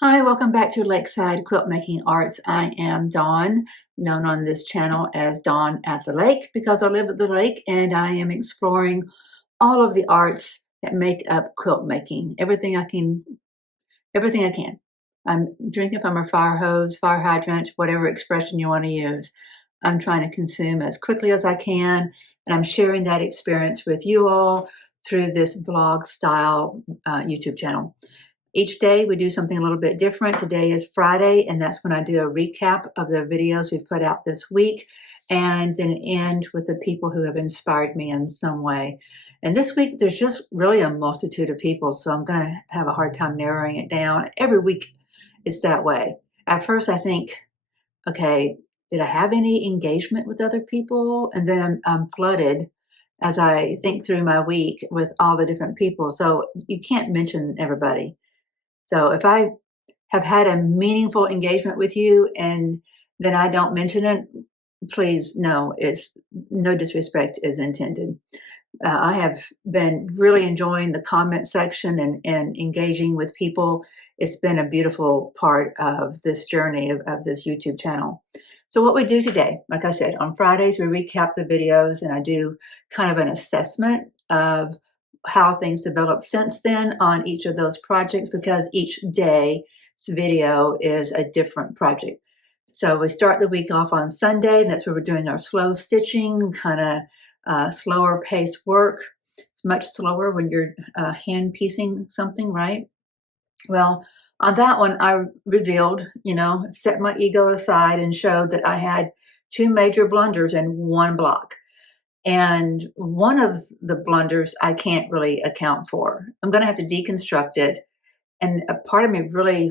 Hi, welcome back to Lakeside Quilt Making Arts. I am Dawn, known on this channel as Dawn at the Lake because I live at the lake and I am exploring all of the arts that make up quilt making. Everything I can. I'm drinking from a fire hose, fire hydrant, whatever expression you want to use. I'm trying to consume as quickly as I can, and I'm sharing that experience with you all through this blog style YouTube channel. Each day we do something a little bit different. Today is Friday, and that's when I do a recap of the videos we've put out this week, and then end with the people who have inspired me in some way. And this week there's just really a multitude of people, so I'm going to have a hard time narrowing it down. Every week it's that way. At first I think, okay, did I have any engagement with other people? And then I'm flooded as I think through my week with all the different people. So you can't mention everybody. So if I have had a meaningful engagement with you and then I don't mention it, please know it's no disrespect is intended. I have been really enjoying the comment section and engaging with people. It's been a beautiful part of this journey of this YouTube channel. So what we do today, like I said, on Fridays, we recap the videos and I do kind of an assessment of how things developed since then on each of those projects because each day's video is a different project. So we start the week off on Sunday, and that's where we're doing our slow stitching, kind of slower pace work. It's much slower when you're hand piecing something, right? Well, on that one, I revealed, set my ego aside and showed that I had two major blunders in one block. And one of the blunders I can't really account for. I'm going to have to deconstruct it. And a part of me really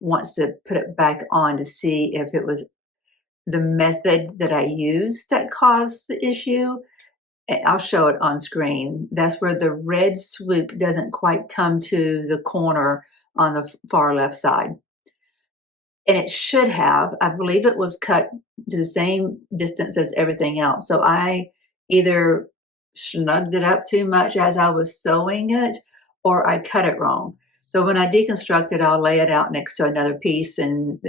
wants to put it back on to see if it was the method that I used that caused the issue. I'll show it on screen. That's where the red swoop doesn't quite come to the corner on the far left side. And it should have, I believe it was cut to the same distance as everything else. So I either snugged it up too much as I was sewing it, or I cut it wrong. So when I deconstruct it, I'll lay it out next to another piece and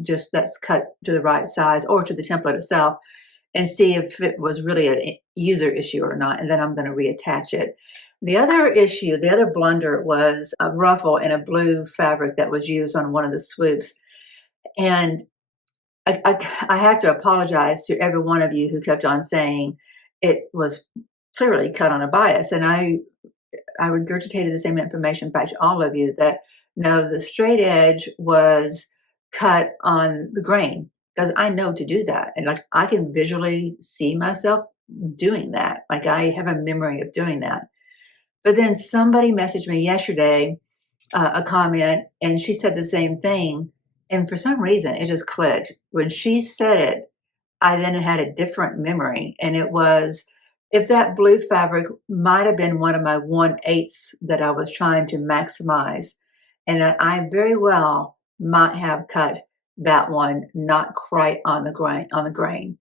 just that's cut to the right size or to the template itself and see if it was really a user issue or not. And then I'm going to reattach it. The other issue, the other blunder was a ruffle in a blue fabric that was used on one of the swoops. And I have to apologize to every one of you who kept on saying it was clearly cut on a bias. And I regurgitated the same information back to all of you that no, the straight edge was cut on the grain because I know to do that. And like I can visually see myself doing that. Like I have a memory of doing that. But then somebody messaged me yesterday, a comment, and she said the same thing. And for some reason, it just clicked. When she said it, I then had a different memory. And it was if that blue fabric might have been one of my 1/8 that I was trying to maximize, and that I very well might have cut that one not quite on the grain.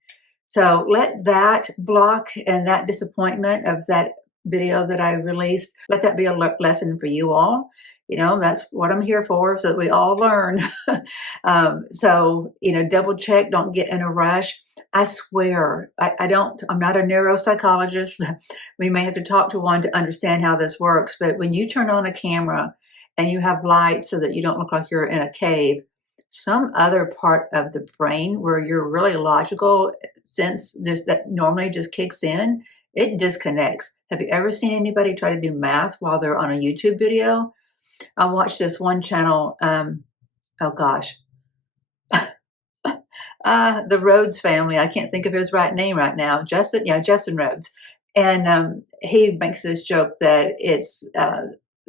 So let that block and that disappointment of that video that I released, let that be a lesson for you all. That's what I'm here for, so that we all learn. So, double check, don't get in a rush. I swear, I'm not a neuropsychologist. We may have to talk to one to understand how this works, but when you turn on a camera and you have lights so that you don't look like you're in a cave, some other part of the brain where you're really logical sense just that normally just kicks in, it disconnects. Have you ever seen anybody try to do math while they're on a YouTube video? I watched this one channel, oh gosh, the Rhodes family. I can't think of his right name right now. Justin Rhodes. And he makes this joke that it's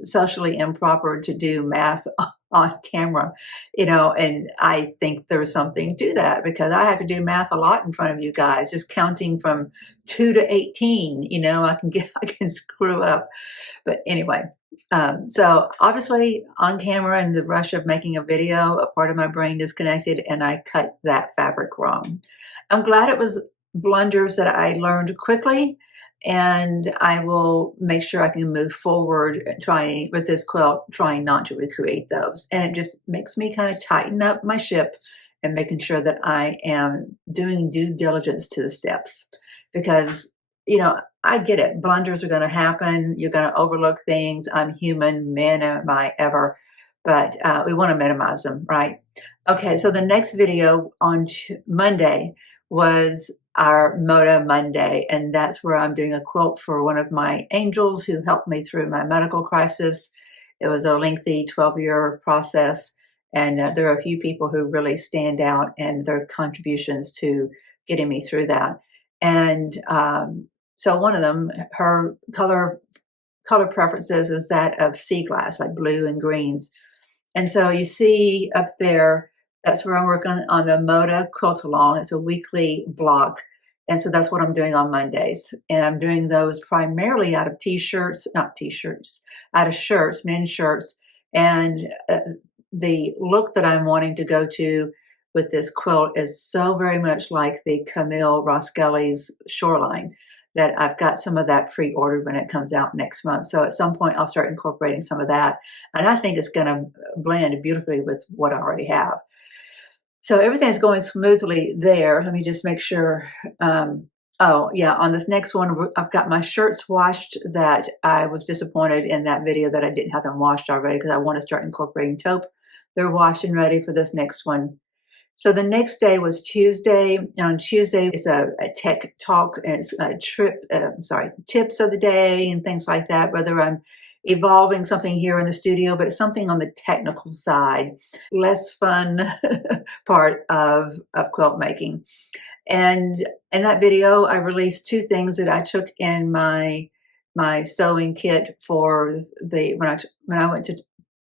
socially improper to do math on camera, and I think there's something to that because I have to do math a lot in front of you guys, just counting from 2 to 18, I can screw up. But anyway, so obviously on camera in the rush of making a video, a part of my brain disconnected and I cut that fabric wrong. I'm glad it was blunders that I learned quickly. and I will make sure I can move forward trying with this quilt, trying not to recreate those. And it just makes me kind of tighten up my ship and making sure that I am doing due diligence to the steps. Because, I get it. Blunders are going to happen. You're going to overlook things. I'm human. Man, am I ever. But we want to minimize them, right? Okay, so the next video on Monday was our Moda Monday, and that's where I'm doing a quilt for one of my angels who helped me through my medical crisis. It was a lengthy 12-year process, and there are a few people who really stand out in their contributions to getting me through that. And so one of them, her color preferences is that of sea glass, like blue and greens. And so you see up there, that's where I'm working on the Moda Quilt Along. It's a weekly block. And so that's what I'm doing on Mondays. And I'm doing those primarily out of out of shirts, men's shirts. And the look that I'm wanting to go to with this quilt is so very much like the Camille Roskelley's Shoreline that I've got some of that pre-ordered when it comes out next month. So at some point I'll start incorporating some of that. And I think it's going to blend beautifully with what I already have. So everything's going smoothly there. Let me just make sure. Oh yeah, on this next one, I've got my shirts washed that I was disappointed in that video that I didn't have them washed already because I want to start incorporating taupe. They're washed and ready for this next one. So the next day was Tuesday. And on Tuesday, it's a tech talk, and it's a tips of the day and things like that, whether I'm evolving something here in the studio, but it's something on the technical side, less fun part of quilt making. And in that video, I released two things that I took in my sewing kit for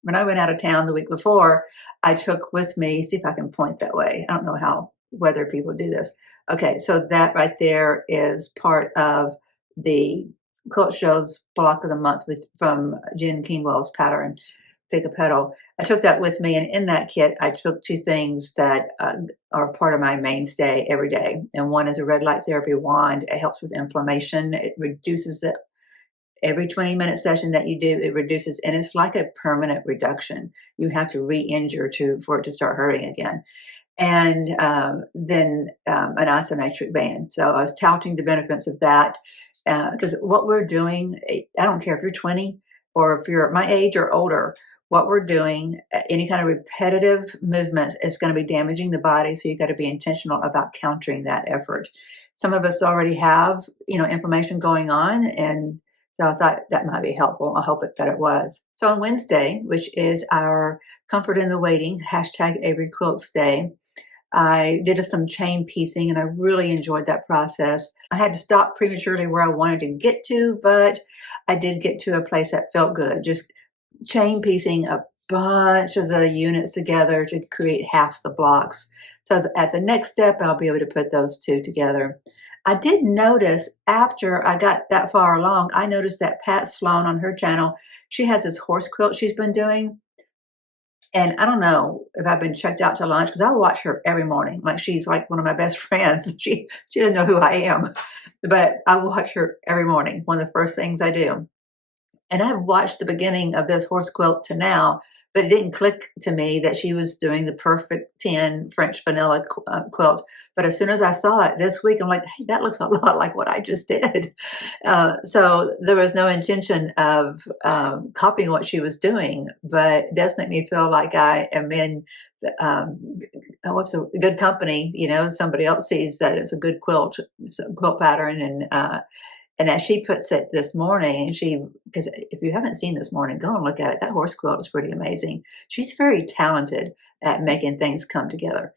when I went out of town the week before. I took with me, see if I can point that way. I don't know how whether people do this. Okay, so that right there is part of the Quilt Show's block of the month from Jen Kingwell's pattern, Pick a Petal. I took that with me, and in that kit, I took two things that are part of my mainstay every day. And one is a red light therapy wand. It helps with inflammation. It reduces it. Every 20-minute session that you do, it reduces, and it's like a permanent reduction. You have to re-injure for it to start hurting again. And then an isometric band. So I was touting the benefits of that because what we're doing, I don't care if you're 20 or if you're my age or older, what we're doing, any kind of repetitive movements is going to be damaging the body. So you got to be intentional about countering that effort. Some of us already have, inflammation going on, and so I thought that might be helpful. I hope that it was. So on Wednesday, which is our Comfort in the Waiting, #Avery Quilts Day, I did some chain piecing, and I really enjoyed that process. I had to stop prematurely where I wanted to get to, but I did get to a place that felt good. Just chain piecing a bunch of the units together to create half the blocks. So at the next step, I'll be able to put those two together. I did notice after I got that far along, I noticed that Pat Sloan on her channel, she has this horse quilt she's been doing. And I don't know if I've been checked out to lunch because I watch her every morning. Like she's like one of my best friends. She doesn't know who I am, but I watch her every morning. One of the first things I do. And I've watched the beginning of this horse quilt to now, but it didn't click to me that she was doing the perfect 10 French vanilla quilt. But as soon as I saw it this week, I'm like, hey, that looks a lot like what I just did. So there was no intention of copying what she was doing, but it does make me feel like I am in what's a good company. Somebody else sees that it's a good quilt pattern, and as she puts it this morning, because if you haven't seen this morning, go and look at it. That horse quilt is pretty amazing. She's very talented at making things come together.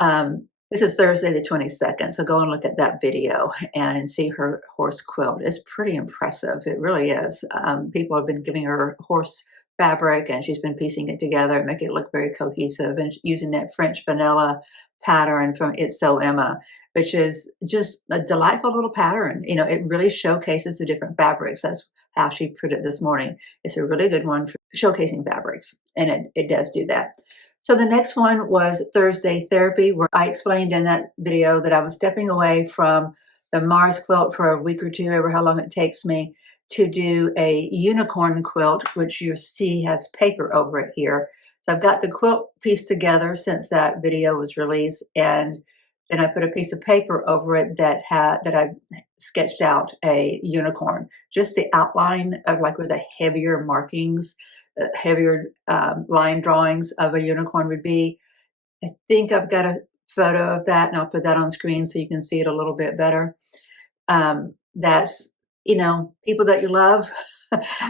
This is Thursday the 22nd, so go and look at that video and see her horse quilt. It's pretty impressive. It really is. People have been giving her horse fabric, and she's been piecing it together and making it look very cohesive, and using that French vanilla pattern from It's So Emma, which is just a delightful little pattern. It really showcases the different fabrics. That's how she put it this morning. It's a really good one for showcasing fabrics, and it does do that. So the next one was Thursday Therapy, where I explained in that video that I was stepping away from the Mars quilt for a week or two, ever how long it takes me, to do a unicorn quilt, which you see has paper over it here. So I've got the quilt piece together since that video was released, and then I put a piece of paper over it that I sketched out a unicorn, just the outline of like where the heavier markings, heavier line drawings of a unicorn would be. I think I've got a photo of that, and I'll put that on screen so you can see it a little bit better. That's, people that you love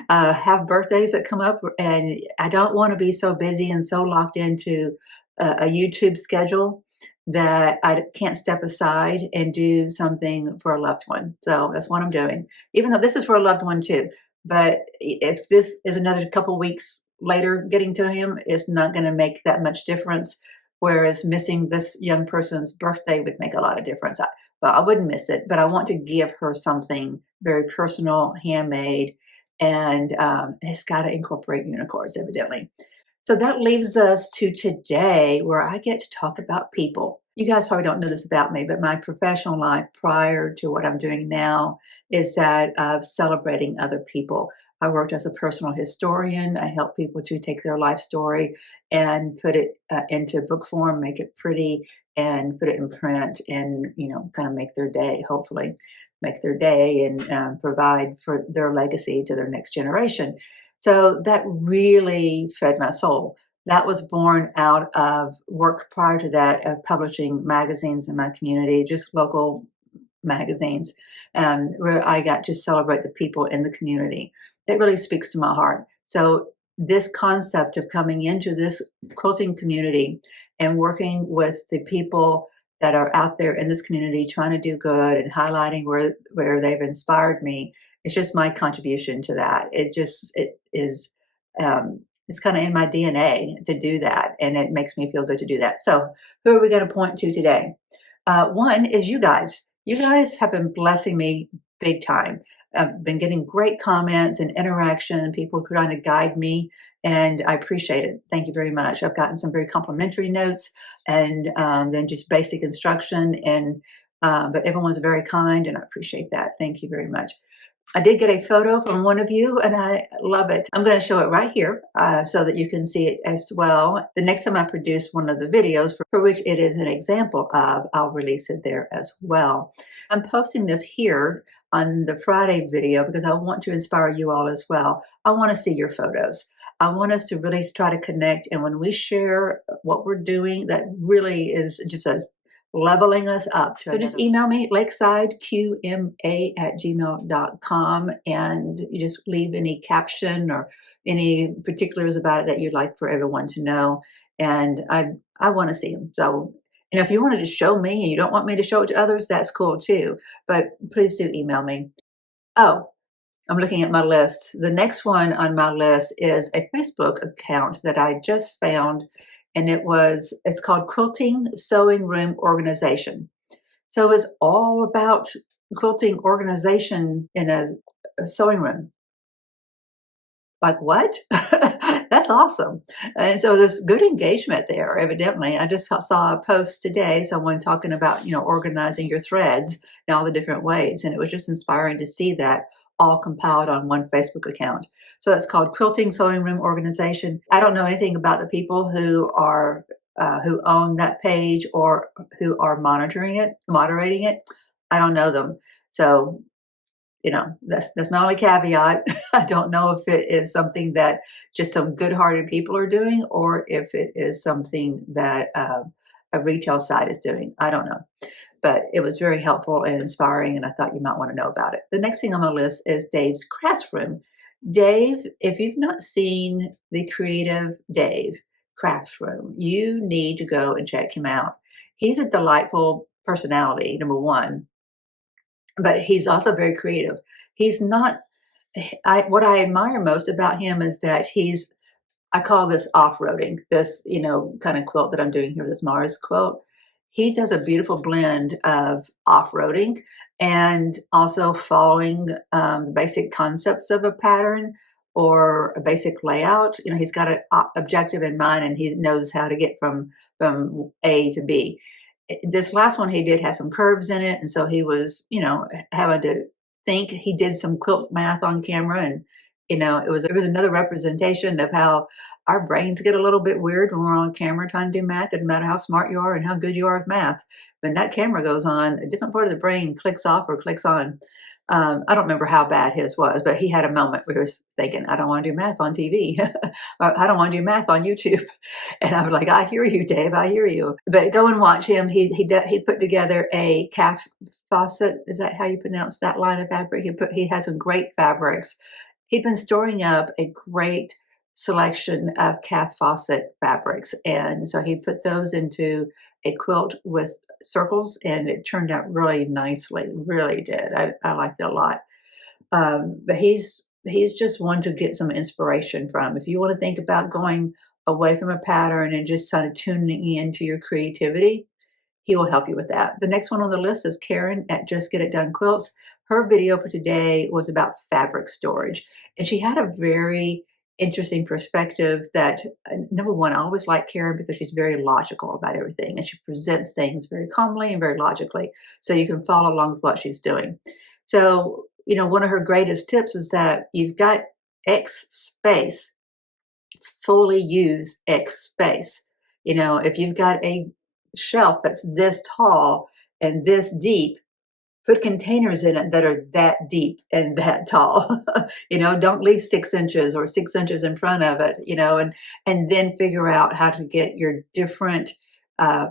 have birthdays that come up, and I don't want to be so busy and so locked into a YouTube schedule that I can't step aside and do something for a loved one. So that's what I'm doing, even though this is for a loved one too. But if this is another couple weeks later getting to him, it's not going to make that much difference. Whereas missing this young person's birthday would make a lot of difference. Well, I wouldn't miss it, but I want to give her something very personal, handmade, and it's got to incorporate unicorns, evidently. So that leaves us to today, where I get to talk about people. You guys probably don't know this about me, but my professional life prior to what I'm doing now is that of celebrating other people. I worked as a personal historian. I help people to take their life story and put it into book form, make it pretty, and put it in print, and kind of make their day. Hopefully, make their day and provide for their legacy to their next generation. So that really fed my soul. That was born out of work prior to that of publishing magazines in my community, just local magazines, where I got to celebrate the people in the community. It really speaks to my heart. So this concept of coming into this quilting community and working with the people that are out there in this community trying to do good and highlighting where they've inspired me, it's just my contribution to that. It is it's kind of in my DNA to do that, and it makes me feel good to do that. So who are we going to point to today? One is you guys. You guys have been blessing me big time. I've been getting great comments and interaction, and people trying to guide me, and I appreciate it. Thank you very much. I've gotten some very complimentary notes, and then just basic instruction, and but everyone's very kind, and I appreciate that. Thank you very much. I did get a photo from one of you, and I love it. I'm going to show it right here so that you can see it as well. The next time I produce one of the videos for which it is an example of, I'll release it there as well. I'm posting this here on the Friday video because I want to inspire you all as well. I want to see your photos. I want us to really try to connect, and when we share what we're doing, that really is just a leveling us up. So just email me, lakesideqma@gmail.com, and you just leave any caption or any particulars about it that you'd like for everyone to know. And I want to see them. So, and if you wanted to show me and you don't want me to show it to others, that's cool too. But please do email me. Oh, I'm looking at my list. The next one on my list is a Facebook account that I just found, and it's called Quilting Sewing Room Organization. So it's all about quilting organization in a sewing room. Like what? That's awesome. And so there's good engagement there, evidently. I just saw a post today, someone talking about, organizing your threads in all the different ways. And it was just inspiring to see that all compiled on one Facebook account. So that's called Quilting Sewing Room Organization. I don't know anything about the people who own that page or who are moderating it. I don't know them. So that's my only caveat. I don't know if it is something that just some good-hearted people are doing, or if it is something that a retail site is doing. I don't know. But it was very helpful and inspiring, and I thought you might want to know about it. The next thing on my list is Dave's Crafts Room. Dave, if you've not seen the creative Dave Crafts Room, you need to go and check him out. He's a delightful personality, number one, but he's also very creative. He's not, what I admire most about him is that I call this off-roading, this, kind of quilt that I'm doing here, this Mars quilt. He does a beautiful blend of off-roading and also following the basic concepts of a pattern or a basic layout. He's got an objective in mind, and he knows how to get from A to B. this last one he did have some curves in it, and so he was, having to think. He did some quilt math on camera, and it was another representation of how our brains get a little bit weird when we're on camera trying to do math. It doesn't matter how smart you are and how good you are with math. When that camera goes on, a different part of the brain clicks off or clicks on. I don't remember how bad his was, but he had a moment where he was thinking, I don't want to do math on TV. Or, I don't want to do math on YouTube. And I was like, I hear you, Dave. I hear you. But go and watch him. He put together a calf faucet. Is that how you pronounce that line of fabric? He has some great fabrics. He'd been storing up a great selection of calf faucet fabrics, and so he put those into a quilt with circles, and it turned out really nicely. Really did. I liked it a lot. But he's just one to get some inspiration from. If you want to think about going away from a pattern and just kind of tuning into your creativity, he will help you with that. The next one on the list is Karen at Just Get It Done Quilts. Her video for today was about fabric storage, and she had a very interesting perspective that, number one, I always like Karen because she's very logical about everything, and she presents things very calmly and very logically, so you can follow along with what she's doing. So, one of her greatest tips was that you've got X space, fully use X space. If you've got a shelf that's this tall and this deep, put containers in it that are that deep and that tall. Don't leave 6 inches or 6 inches in front of it, and then figure out how to get your different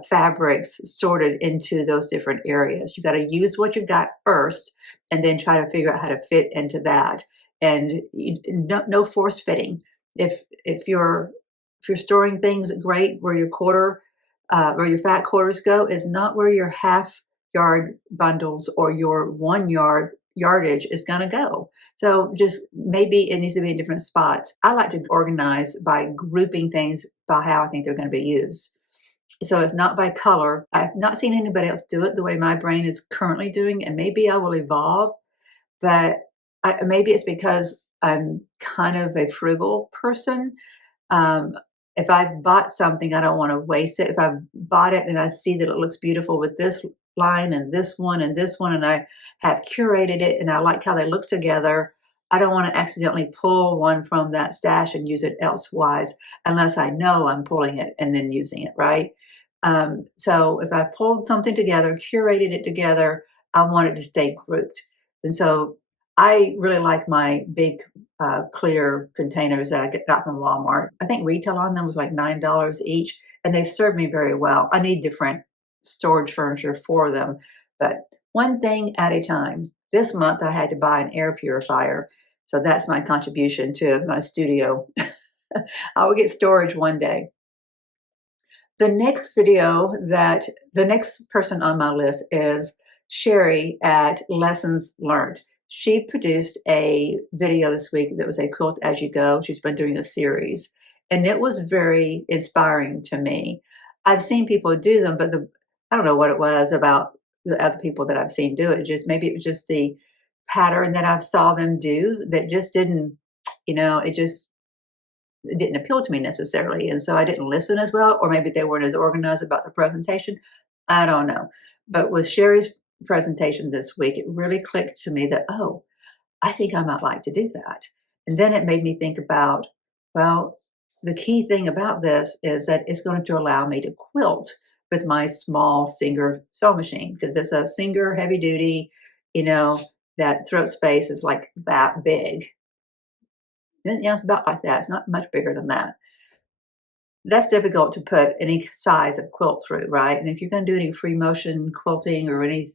fabrics sorted into those different areas. You got to use what you've got first and then try to figure out how to fit into that. And no force fitting. If you're storing things great, where your fat quarters go is not where your half yard bundles or your 1 yard yardage is going to go. So just maybe it needs to be in different spots. I like to organize by grouping things by how I think they're going to be used. So it's not by color. I've not seen anybody else do it the way my brain is currently doing, and maybe I will evolve, but maybe it's because I'm kind of a frugal person. um, if I've bought something, I don't want to waste it. If I've bought it and I see that it looks beautiful with this line and this one and this one, and I have curated it and I like how they look together, I don't want to accidentally pull one from that stash and use it elsewise unless I know I'm pulling it and then using it, right? So if I pulled something together, curated it together, I want it to stay grouped. And so I really like my big clear containers that I got from Walmart. I think retail on them was like $9 each, and they've served me very well. I need different storage furniture for them, but one thing at a time. This month I had to buy an air purifier, so that's my contribution to my studio. I will get storage one day. The next person on my list is Sherry at Lessonslearnt. She produced a video this week that was a quilt as you go. She's been doing a series, and it was very inspiring to me. I've seen people do them, but I don't know what it was about the other people that I've seen do it. Maybe it was just the pattern that I saw them do that just didn't, it didn't appeal to me necessarily. And so I didn't listen as well, or maybe they weren't as organized about the presentation. I don't know. But with Sherry's presentation this week, it really clicked to me that, oh, I think I might like to do that. And then it made me think about, well, the key thing about this is that it's going to allow me to quilt with my small Singer sewing machine, because it's a Singer heavy duty, that throat space is like that big. It's about like that. It's not much bigger than that. That's difficult to put any size of quilt through, right? And if you're going to do any free motion quilting or any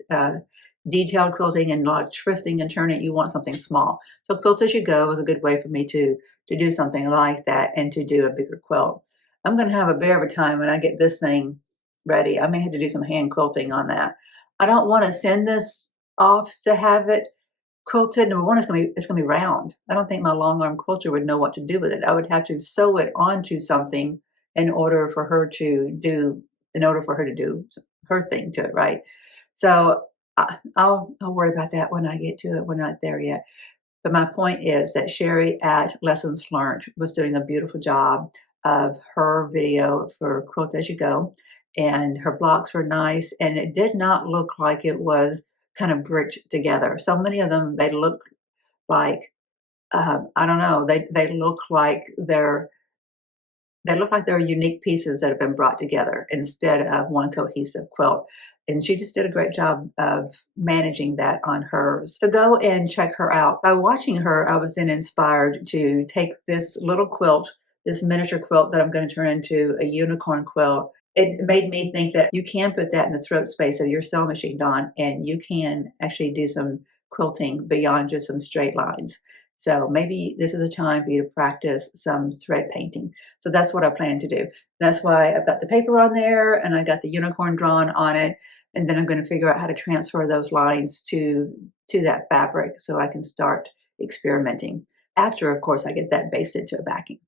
detailed quilting and a lot of twisting and turning, you want something small. So Quilt As You Go is a good way for me to do something like that and to do a bigger quilt. I'm going to have a bit of a time when I get this thing ready. I may have to do some hand quilting on that. I don't want to send this off to have it quilted. Number one, it's going to be round. I don't think my long arm quilter would know what to do with it. I would have to sew it onto something in order for her to do her thing to it, right? So I'll worry about that when I get to it. We're not there yet. But my point is that Sherry at Lessonslearnt was doing a beautiful job of her video for Quilt As You Go. and her blocks were nice, and it did not look like it was kind of bricked together. So many of them, they look like, I don't know, they look like they're unique pieces that have been brought together instead of one cohesive quilt. And she just did a great job of managing that on hers. So go and check her out. By watching her, I was then inspired to take this little quilt, this miniature quilt that I'm going to turn into a unicorn quilt. It made me think that you can put that in the throat space of your sewing machine, Dawn, and you can actually do some quilting beyond just some straight lines. So maybe this is a time for you to practice some thread painting. So that's what I plan to do. That's why I've got the paper on there and I got the unicorn drawn on it. And then I'm going to figure out how to transfer those lines to that fabric so I can start experimenting. After, of course, I get that basted to a backing.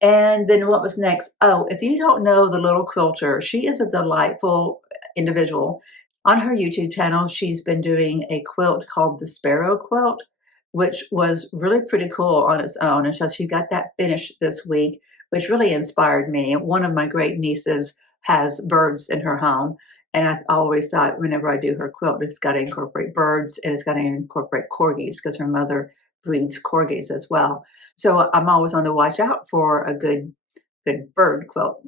And then what was next? Oh, if you don't know the Little Quilter, she is a delightful individual. On her YouTube channel, she's been doing a quilt called the Sparrow Quilt, which was really pretty cool on its own. And so she got that finished this week, which really inspired me. One of my great nieces has birds in her home. And I always thought whenever I do her quilt, it's got to incorporate birds and it's got to incorporate corgis because her mother breeds corgis as well. So I'm always on the watch out for a good bird quilt.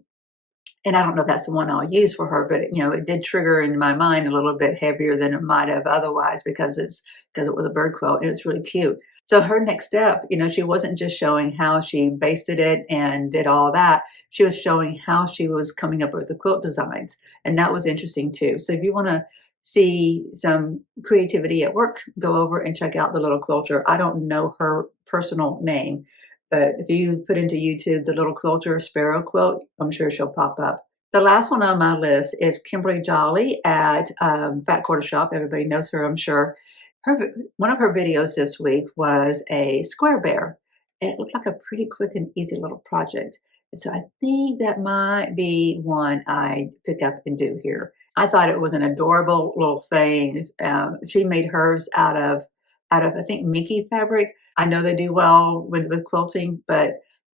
And I don't know if that's the one I'll use for her, but it did trigger in my mind a little bit heavier than it might have otherwise because it was a bird quilt and it's really cute. So her next step, she wasn't just showing how she basted it and did all that. She was showing how she was coming up with the quilt designs. And that was interesting too. So if you want to see some creativity at work, go over and check out the Little Quilter. I don't know her personal name, but if you put into YouTube the Little Quilter Sparrow Quilt, I'm sure she'll pop up. The last one on my list is Kimberly Jolly at Fat Quarter Shop. Everybody knows her, I'm sure. One of her videos this week was a square bear. And it looked like a pretty quick and easy little project. And so I think that might be one I pick up and do here. I thought it was an adorable little thing. She made hers out of I think minky fabric. I know they do well with quilting, but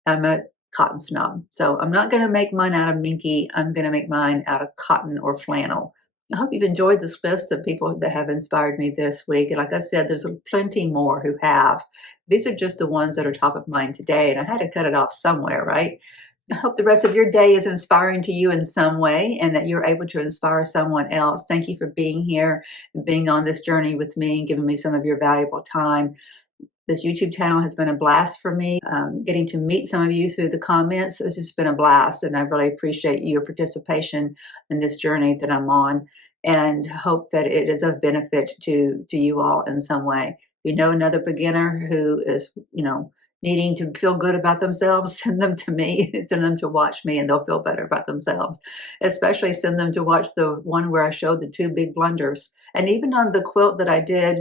I'm a cotton snob. So I'm not going to make mine out of minky. I'm going to make mine out of cotton or flannel. I hope you've enjoyed this list of people that have inspired me this week. And like I said, there's plenty more who have. These are just the ones that are top of mind today. And I had to cut it off somewhere, right? I hope the rest of your day is inspiring to you in some way and that you're able to inspire someone else. Thank you for being here and being on this journey with me and giving me some of your valuable time. This YouTube channel has been a blast for me. Getting to meet some of you through the comments has just been a blast, and I really appreciate your participation in this journey that I'm on and hope that it is of benefit to you all in some way. If you know another beginner who is, needing to feel good about themselves, send them to me, send them to watch me, and they'll feel better about themselves. Especially send them to watch the one where I showed the 2 big blunders. And even on the quilt that I did,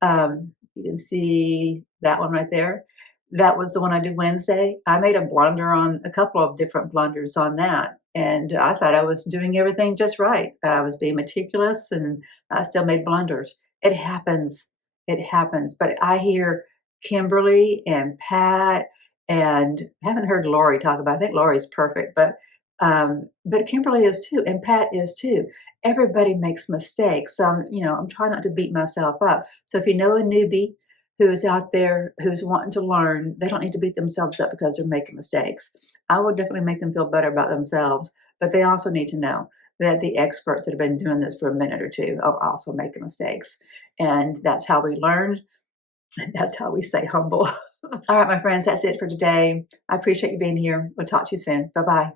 you can see that one right there. That was the one I did Wednesday. I made a blunder on a couple of different blunders on that. And I thought I was doing everything just right. I was being meticulous and I still made blunders. It happens. It happens. But I hear Kimberly and Pat and I haven't heard Lori talk about it. I think Lori's perfect, but Kimberly is too, and Pat is too. Everybody makes mistakes. So I'm trying not to beat myself up. So if you know a newbie who is out there who's wanting to learn, they don't need to beat themselves up because they're making mistakes. I would definitely make them feel better about themselves, but they also need to know that the experts that have been doing this for a minute or two are also making mistakes. And that's how we learn. And that's how we stay humble. All right, my friends, that's it for today. I appreciate you being here. We'll talk to you soon. Bye-bye.